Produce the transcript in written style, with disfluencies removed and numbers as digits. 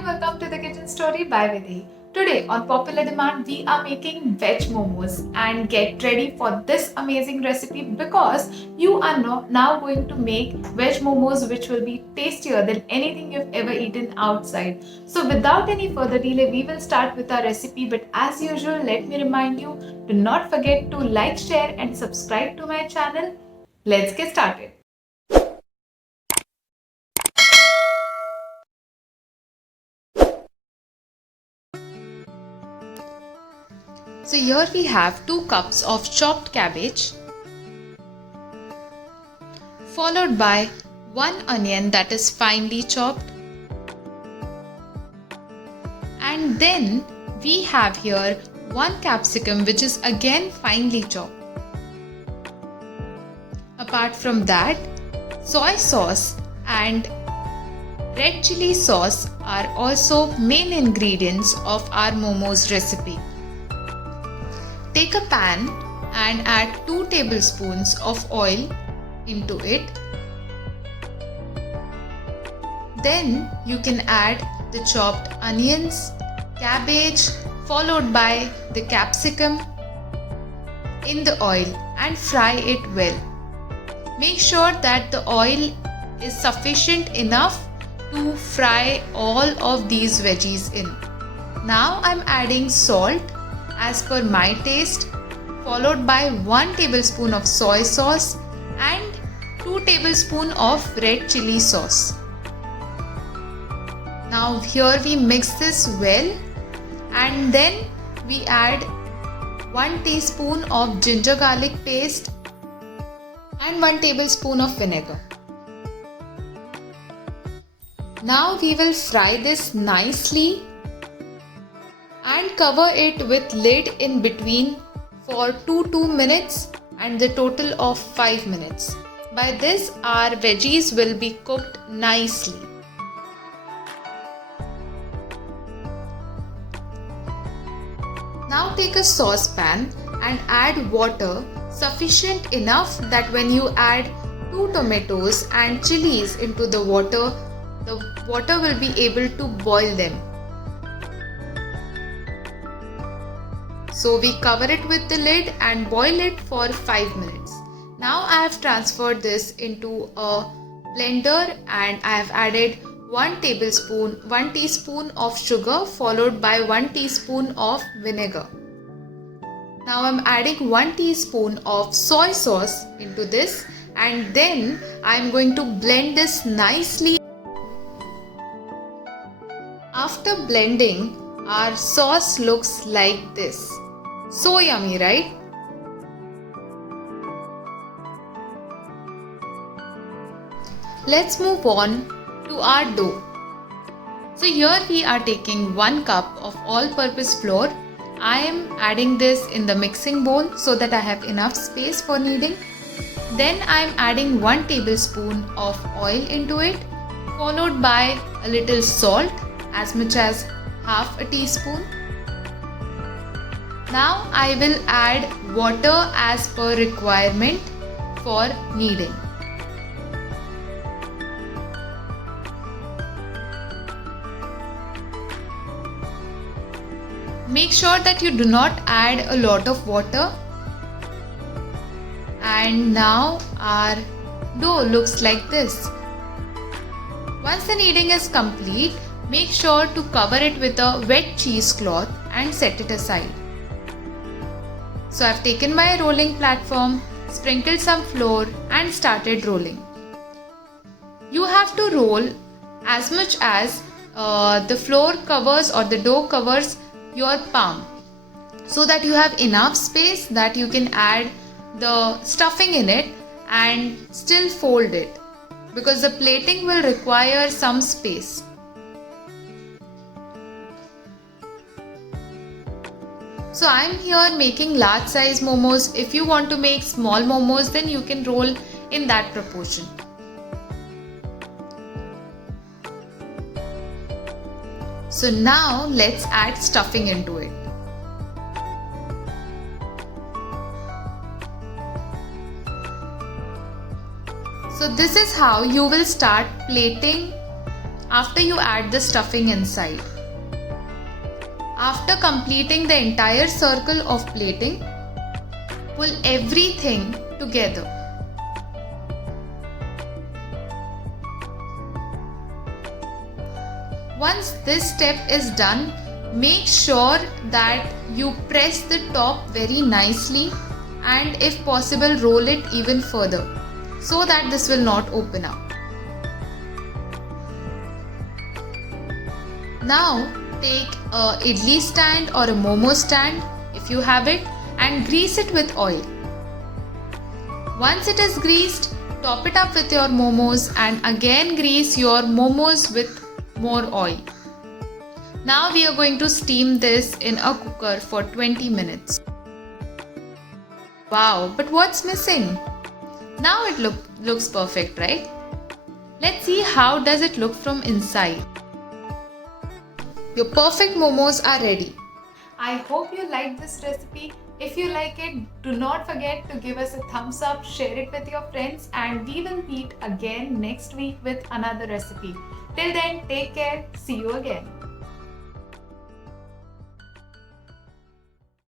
and welcome to the kitchen story by Vidhi. Today on popular demand we are making veg momos and get ready for this amazing recipe because you are now going to make veg momos which will be tastier than anything you've ever eaten outside. So without any further delay we will start with our recipe, but as usual let me remind you to not forget to like, share and subscribe to my channel. Let's get started. So here we have 2 cups of chopped cabbage, followed by 1 onion that is finely chopped, and then we have here 1 capsicum which is again finely chopped. Apart from that, soy sauce and red chili sauce are also main ingredients of our momos recipe. Take a pan and add 2 tablespoons of oil into it. Then you can add the chopped onions, cabbage, followed by the capsicum in the oil and fry it well. Make sure that the oil is sufficient enough to fry all of these veggies in. Now I'm adding salt as per my taste, followed by 1 tablespoon of soy sauce and 2 tablespoons of red chili sauce. Now here we mix this well and then we add 1 teaspoon of ginger garlic paste and 1 tablespoon of vinegar. Now we will fry this nicely and cover it with lid in between for 2 minutes and the total of 5 minutes. By this our veggies will be cooked nicely. Now take a saucepan and add water sufficient enough that when you add 2 tomatoes and chilies into the water will be able to boil them. So we cover it with the lid and boil it for 5 minutes. Now I have transferred this into a blender and I have added 1 teaspoon of sugar followed by 1 teaspoon of vinegar. Now I am adding 1 teaspoon of soy sauce into this and then I am going to blend this nicely. After blending, our sauce looks like this. So yummy, right? Let's move on to our dough. So here we are taking 1 cup of all-purpose flour. I am adding this in the mixing bowl so that I have enough space for kneading. Then I am adding 1 tablespoon of oil into it, followed by a little salt as much as half a teaspoon. Now I will add water as per requirement for kneading. Make sure that you do not add a lot of water. And now our dough looks like this. Once the kneading is complete, make sure to cover it with a wet cheesecloth and set it aside. So I've taken my rolling platform, sprinkled some flour and started rolling. You have to roll as much as the flour covers or the dough covers your palm, so that you have enough space that you can add the stuffing in it and still fold it, because the plating will require some space. So I am here making large size momos. If you want to make small momos, then you can roll in that proportion. So now let's add stuffing into it. So this is how you will start plating after you add the stuffing inside. After completing the entire circle of plating, pull everything together. Once this step is done, make sure that you press the top very nicely and if possible roll it even further so that this will not open up. Now take a idli stand or a momo stand if you have it and grease it with oil. Once it is greased, top it up with your momos and again grease your momos with more oil. Now we are going to steam this in a cooker for 20 minutes. Wow, but what's missing? Now it looks perfect, right? Let's see how does it look from inside. Your perfect momos are ready. I hope you liked this recipe. If you like it, do not forget to give us a thumbs up, share it with your friends, and we will meet again next week with another recipe. Till then, take care. See you again.